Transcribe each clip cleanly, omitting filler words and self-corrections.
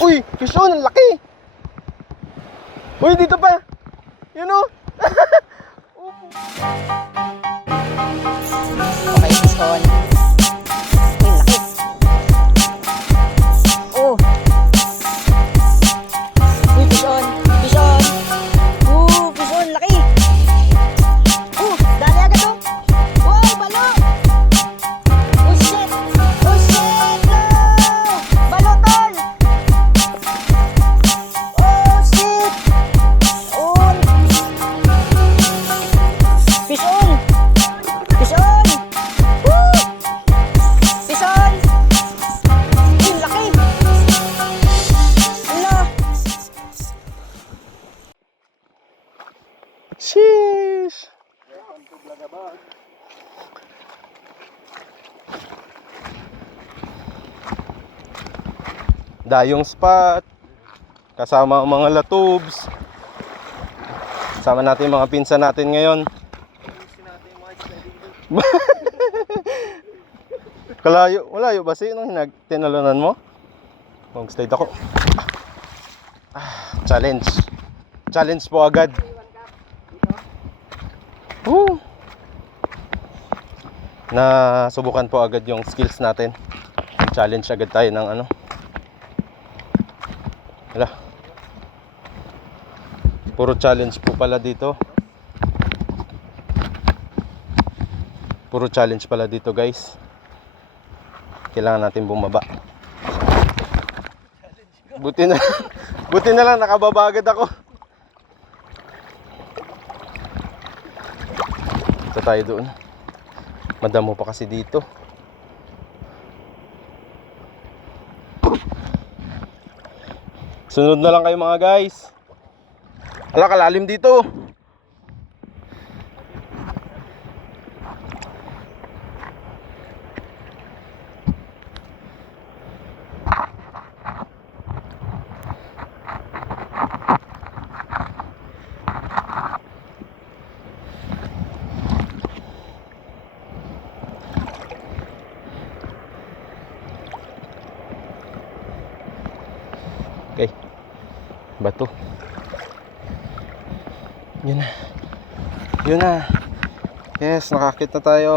Uy, fish on, ang laki. Uy, dito pa. Yun o. Okay, fish on. Uy, laki. Oh. Uy, fish on. Fish on. Fish on, laki. Dali agad oh. Wow, balo. Oh shit. Oh shit. No. Balo, tol. Oh shit. On. Fish on. Fish on. Woo. Fish on. Uy, laki. Hala. Sheesh. Dayong spot. Kasama ang mga latubs. Kasama natin yung mga pinsan natin ngayon. Kalayo, malayo ba si nung tinalunan mo? Mag-slide ako. Challenge. Challenge po agad. Nasubukan po agad yung skills natin. Challenge agad tayo ng ano. Wala. Puro challenge po pala dito. Puro challenge pala dito, guys. Kailangan natin bumaba. Buti na lang nakababa agad ako. Ito tayo doon. Madamo pa kasi dito. Sunod na lang kayo mga guys. Wala, kalalim dito. Okay. Bato. Yun na. Yun na. Yes, nakakit na tayo.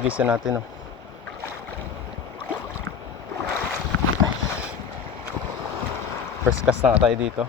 Gisa natin, oh. First cast na tayo dito.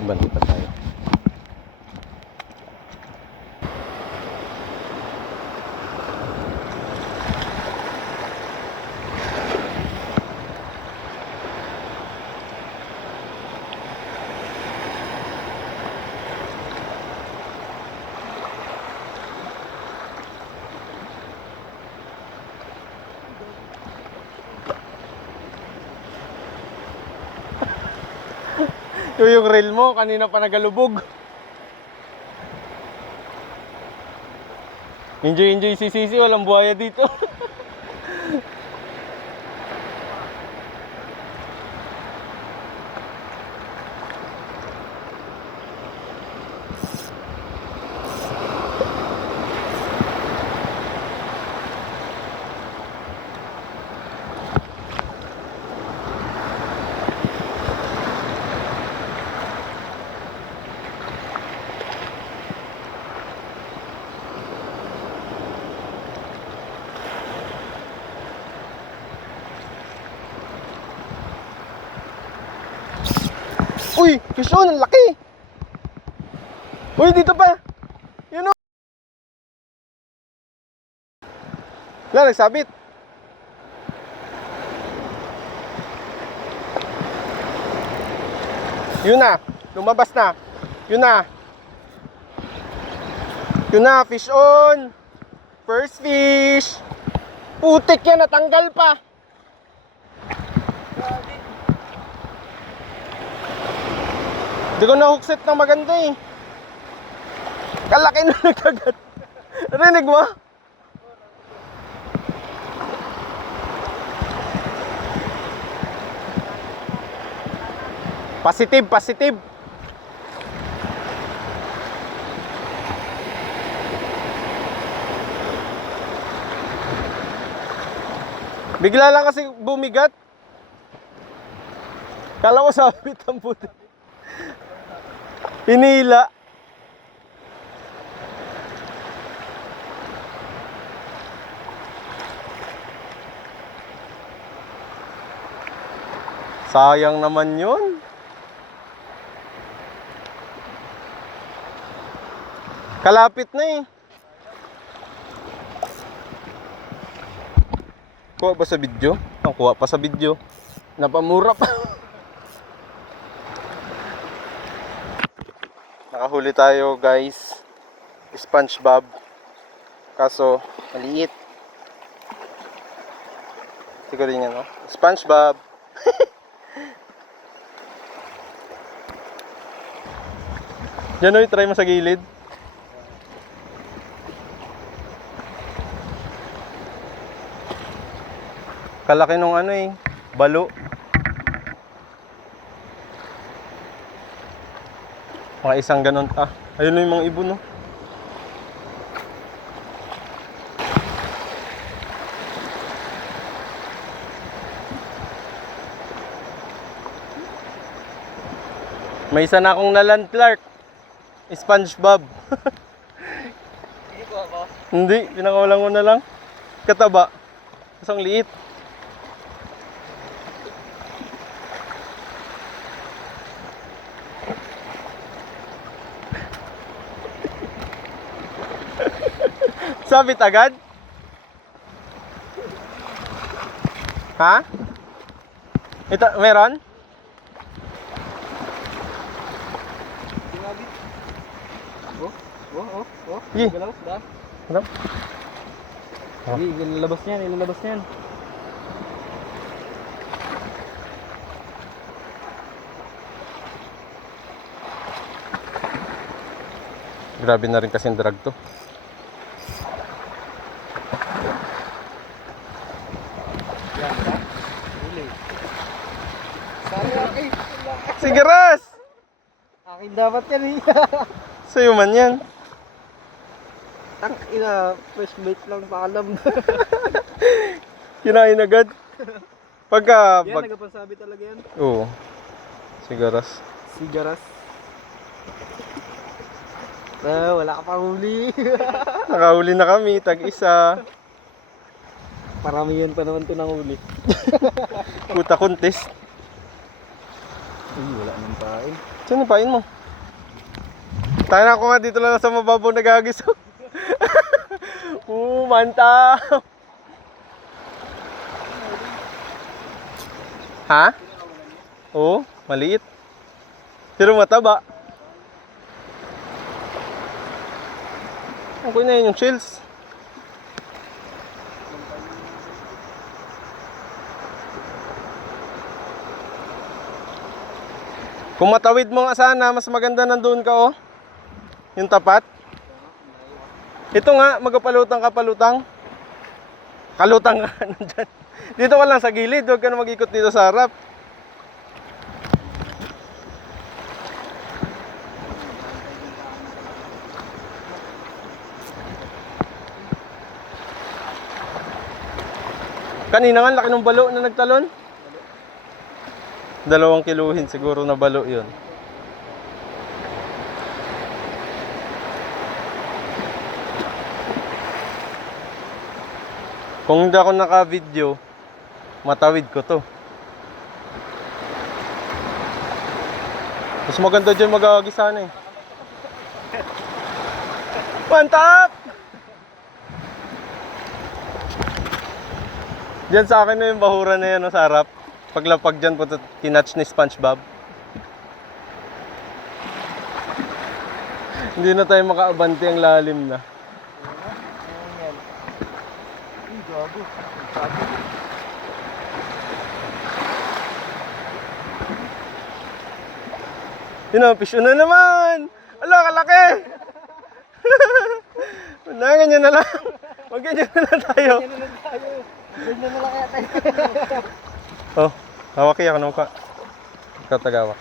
Banti pa tayo. Yung reel mo, kanina pa nagalubog. Enjoy si Sisi, walang buhaya dito. Uy, fish on, ang laki. Uy, dito pa. Yun o. Wala, nagsabit. Yun na, lumabas na. Yun na. Yun na, fish on. First fish. Putik yan, natanggal pa. Hindi ko na-hookset ng maganda eh. Kalaki na nagkagat. Rinig mo? Positive, positive. Bigla lang kasi bumigat. Kala ko sabit ang puti. Hinila. Sayang naman yun. Kalapit na eh. Kuha ba sa video? Ang kuha pa sa video. Napamura pa. Nakahuli tayo guys. SpongeBob. Kaso maliit. Siguro yun no? SpongeBob. Yan o, try mo sa gilid. Kalaki nung ano eh, balo. Mga isang ganun. Ah, ayun na yung mga ibon no. May isa na akong naland Clark. SpongeBob. Hindi ko ako. Hindi, pinakawalan ko na lang. Kataba. Isang liit. Sabit agad? Ha? Ito, meron? Tingabit. Oh. Ye. Galaw, da. Ano? Hindi, ilalabas niyan, ilalabas niyan. Grabe na rin kasing drag to. Yan, da. Huli. Sorry, akin. Sige, Ras! Akin dapat yan eh. Sa'yo man yan. Tang ina, fresh bait lang paalam. Kinain agad. Pagka... Yan, nagapansabi talaga yan. Oo. Sige, Ras. Sigaras. Wala ka pa huli. Nakahuli na kami, tag-isa. Parami yun pa naman ito ng huli. Puta contest. Uy, wala nang pain. Saan yung pain mo? Tayo na ako nga dito lang sa mababaw nagagis. Manta. Ha? Oo, maliit. Pero mataba. Okay na yun yung chills. Kung matawid mo nga sana, mas maganda nandun ka oh. Yung tapat. Ito nga, magpalutang ka palutang. Kalutang ka nandyan. Dito ka lang sa gilid, huwag ka na mag-ikot dito sa harap. Kanina nga, laki ng balo na nagtalon. 2 kiluhin siguro na balo yun. Kung hindi ako naka-video, matawid ko to. Mas maganda dyan mag-aagi sana eh. Mantap! Diyan sa akin na yung bahura na yan, no, sa harap. Paglapag dyan po, tinatch ni SpongeBob. Hindi na tayo makaabante, ang lalim na. Yun na, fish on na naman! Ala, kalaki! Na, ganyan na lang. Huwag ganyan na lang tayo. Ganyan na lang kaya tayo. Oh, hawak kaya ka nung ka. Tatagawak.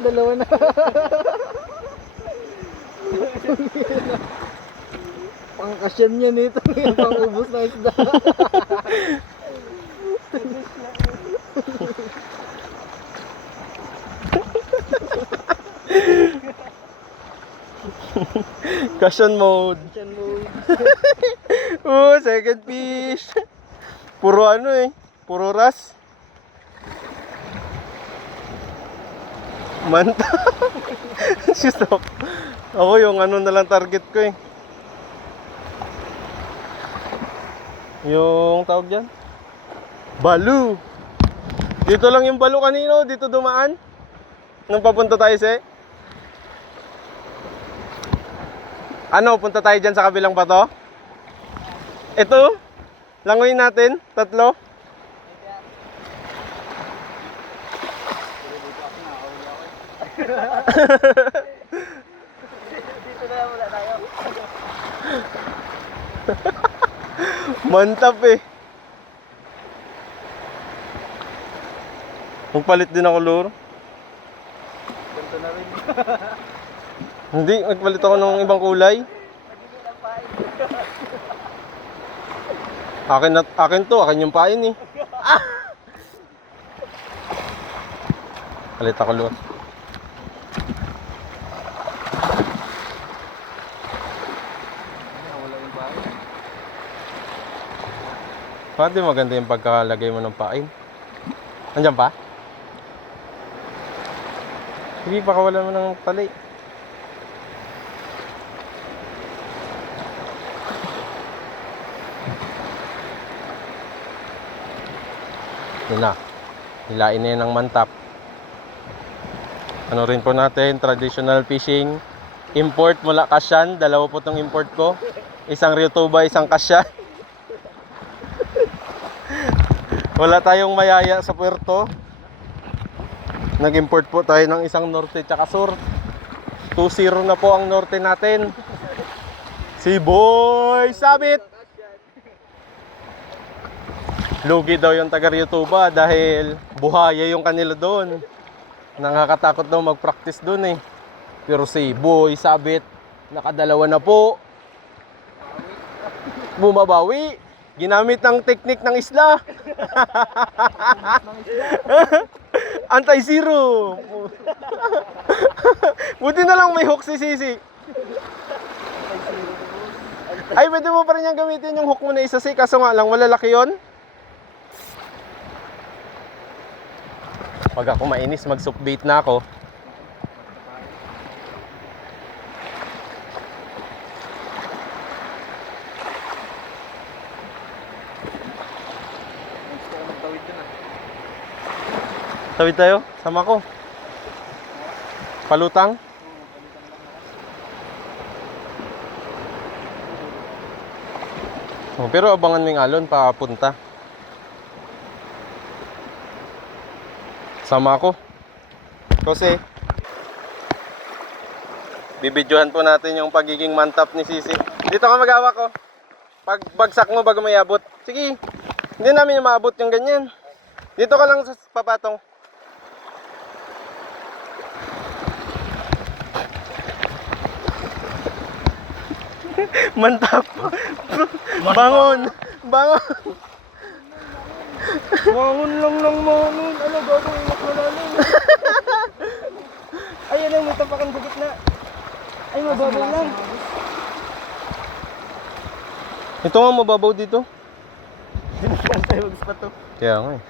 Dalawa na. Pangkasyan niya nito. Pang-ubos na isda. Cushion mode. Pangkasyan mo. Oh, second fish. Puro ano eh. Puro ras. Manta. Stop. Ako yung ano na lang target ko eh. Yung tawag dyan? Balu. Dito lang yung balu kanino. Dito dumaan. Nung papunta tayo sa ano, punta tayo dyan sa kabilang bato? Ito? Langoyin natin? Tatlo? Dito na lang wala tayo. Mantap eh. Magpalit din ako lure. Ganito na rin. Hindi, magpalit ako ng ibang kulay. Akin to, akin yung pain eh. Ah! Palit ako lure. Wala yung bahay. Pwede maganda yung pagkakalagay mo ng pain. Nandiyan pa? Sige, pakawalan mo ng tali. Yun na. Hilain na yan ng mantap. Ano rin po natin, traditional fishing. Import mula Kasyan. Dalawa po itong import ko. Isang Ryotuba, isang Kasyan. Wala tayong mayaya sa puerto. Nag-import po tayo ng isang norte tsaka sur. 2-0 na po ang norte natin. Si Boy Sabit. Lugi daw yung taga Ryotuba dahil buhaya yung kanila doon. Nakakatakot daw mag-practice doon eh. Pero si Boy Sabit, nakadalawa na po. Bumabawi. Ginamit ng teknik ng isla. Anti-zero. Buti na lang may hook si Sisi. Ay, pwede mo pa rin yung gamitin yung hook mo na isa si. Kaso nga lang, malalaki yun. Pag ako mainis, mag-soapbait na ako. Tawid tayo, sama ko. Palutang. Oh, pero abangan mo yung alon papunta. Sama ako. Kasi bibidyohan po natin yung pagiging mantap ni Sisi. Dito ka mag-hawak ko. Pag bagsak mo bago may abot. Sige. Hindi namin yung maabot yung ganyan. Dito ka lang sa papatong. Mantap. Bangon. Bangon. Mangon lang ng mangon. Ano gagawin mo malalim? Ayan ang may tapakan sa gitna. Ay, mababaw lang. Ito nga mababaw dito. Hindi tayo mag-spot to. Kaya nga eh.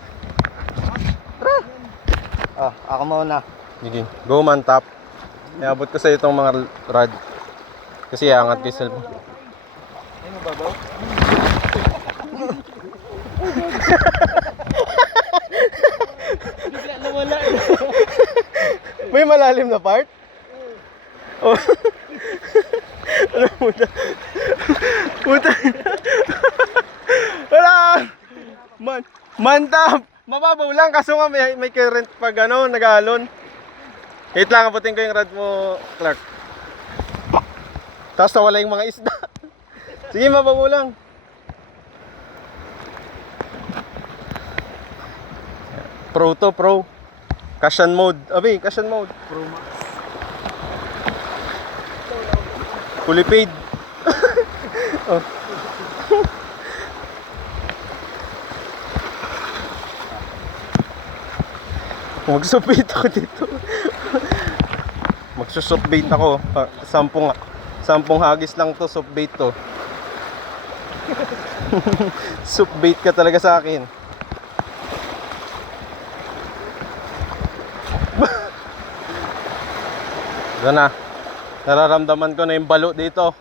Oh, ako muna. Sige, go man top. Iabot ko sa itong mga rod. Kasi angat ko yung cellphone. Ay, mababaw? Bigla nawala. May malalim na part? Oh. Ano puta? Puta. Wala. Mantap. Mababaw lang kaso nga may current pag ano, nag-alon. Wait lang, abutin ko yung rod mo, Clark. Tapos nawala yung mga isda. Sige, mababaw lang. Pro to, pro. Cushion mode. Abi, cushion mode. Pro Max. Fully paid. Oh. Mag-softbait ako dito. Magsusoftbait ako. 10 hagis lang to, softbait to. Softbait ka talaga sa akin. Ito na. Nararamdaman ko na yung balo dito.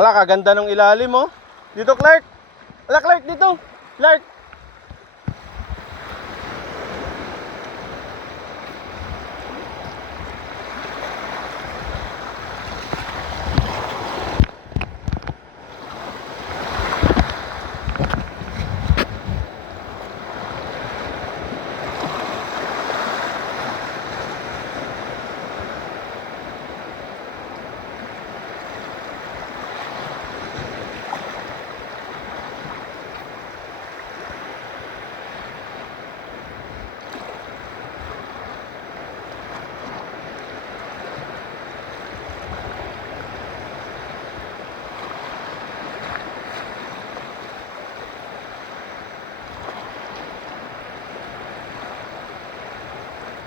Ala, kaganda ng ilalim oh. Dito, Clark. Ala, Clark, dito. Clark.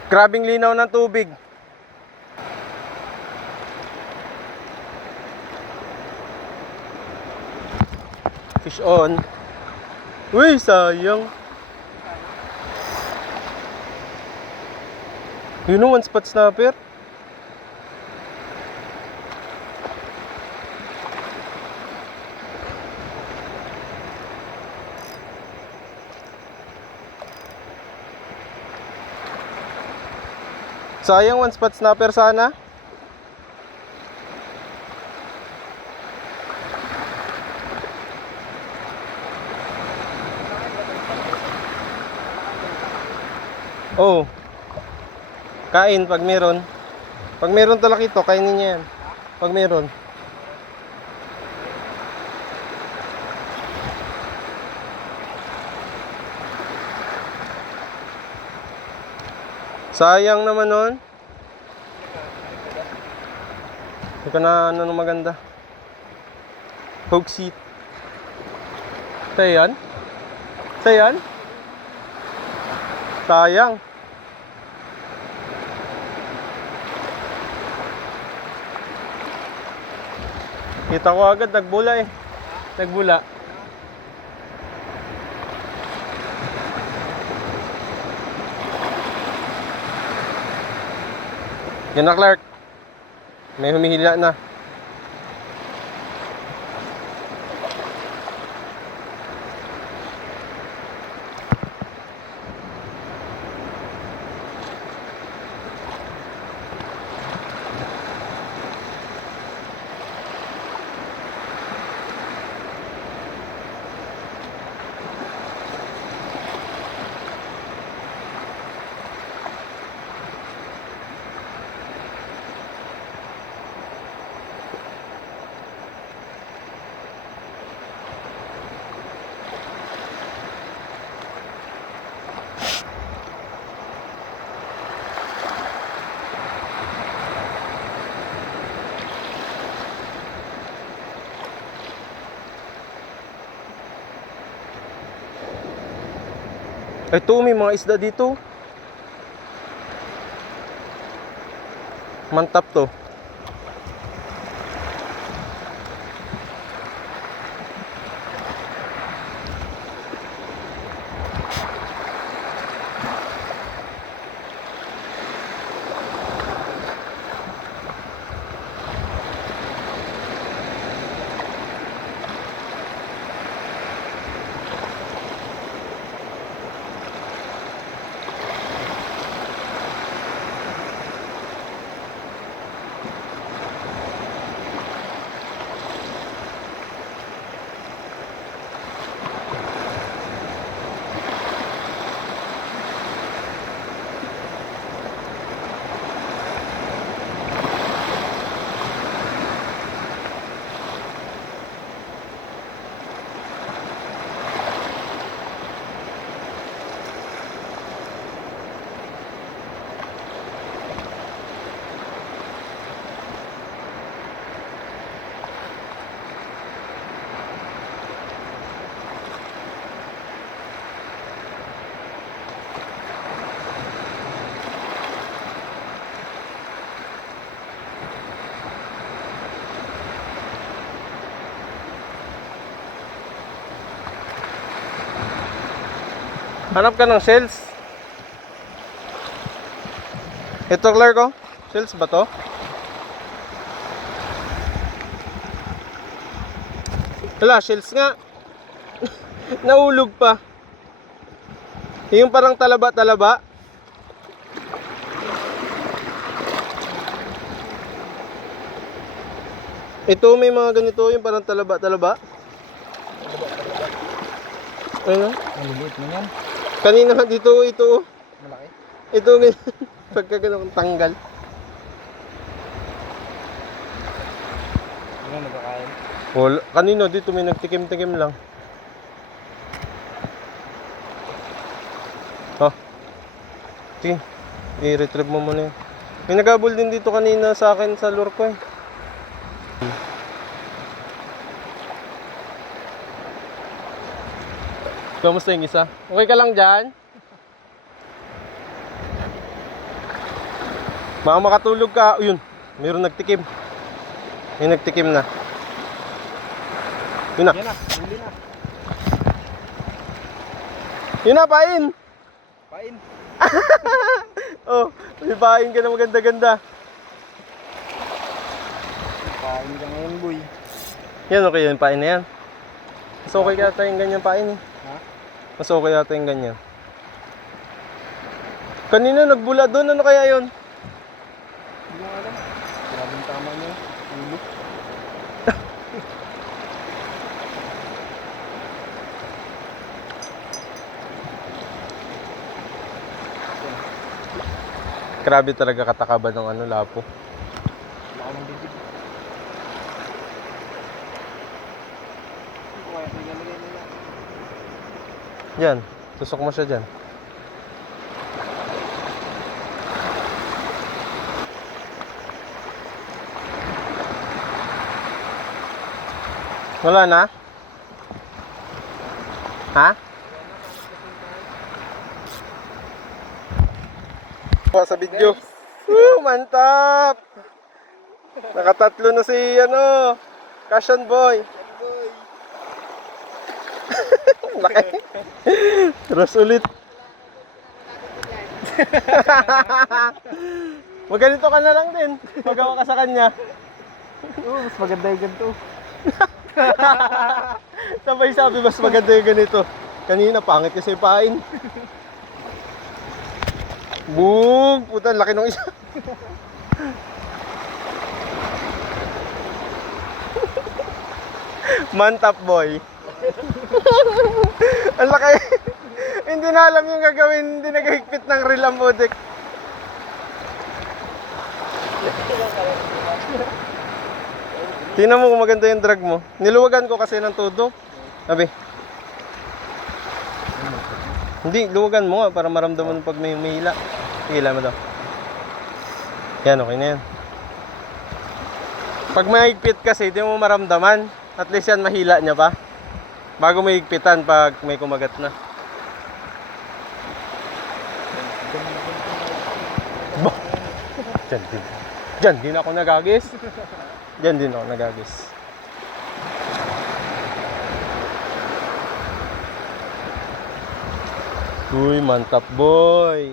Grabing linaw ng tubig. Fish on. Uy, sayang. You know, one spot snapper. Sayang, one spot snapper sana. Oh. Kain pag meron. Pag meron talakito, kainin niya yan. Pag meron. Sayang naman nun. Hindi ko na ano maganda. Hook seat. Sa'yo yan? Sa'yo yan? Sayang. Kita ko agad, nagbula eh. Nagbula. Yan na, Clark. May humihila na. Ito, may mga isda dito. Mantap to. Hanap ka ng shells. Ito, Clark, oh. Shells ba to? Wala, shells nga. Naulog pa. Yung parang talaba-talaba. Ito may mga ganito, yung parang talaba-talaba. Ano? Maliliit na yan. Kanina nga dito, ito. Malaki. Ito ganyan. Pagka ganun tanggal. Ano nagkakain? Wala. Kanino dito may nagtikim-tikim lang. Oh. Sige. I-retrieve mo muna yun. May nagabol din dito kanina sa akin sa lure ko eh. Kamusta yung isa? Okay ka lang dyan? Baka makatulog ka. Yun, mayroon nagtikim. May nagtikim na. Yun na. Yan na, huli na. Yun na, pain! Pain. Oh, may pain ka na maganda-ganda. Pain ka ngayon, boy. Yan, okay yun, pain na yan. Mas okay yata yung ganyan pain eh. Ha? Mas okay yata yung ganyan. Kanina nagbula doon, ano kaya yun? Hindi ko alam. Grabing tama niya. Ulo. Grabe talaga katakaban ng ano, lapo. Wala ko ng bibig. Hindi ko kaya pinalagay nila. Yan, tusok mo siya dyan. Wala na? Ha? Sa video. Mantap! Nakatatlo na si ano, Cushion Boy. Laki. Terus ulit. Maganito ka na lang din. Magawa ka sa kanya. Oo, mas maganda yung ganito. Sabay sabi, mas maganda yung ganito. Kanina, pangit kasi pain. Boom! Puta, laki nung isa. Mantap, boy. Ang laki. Hindi na alam yung gagawin. Hindi nagahigpit ng reel ang budek. Tingnan mo kung maganda yung drag mo. Niluwagan ko kasi ng todo. Sabi. Hindi, luwagan mo nga para maramdaman mo pag may hila. Sige, mo daw. Yan, okay na yan. Pag mahigpit kasi, di mo maramdaman. At least yan, mahila niya pa. Bago mahigpitan pag may kumagat na. Diyan din. Diyan din ako nagagis. Diyan din ako nagagis. Uy, mantap boy.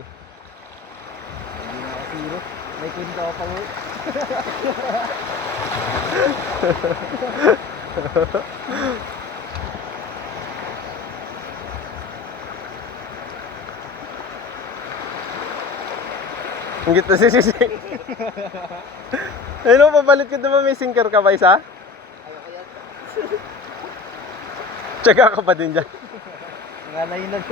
Hindi na ako zero. May kwento ako pang Ang gita si Sisi. Ano, papalit ka diba may sinker ka ba isa? ayoko yan. Tsaga ka pa din dyan. Ngalay na.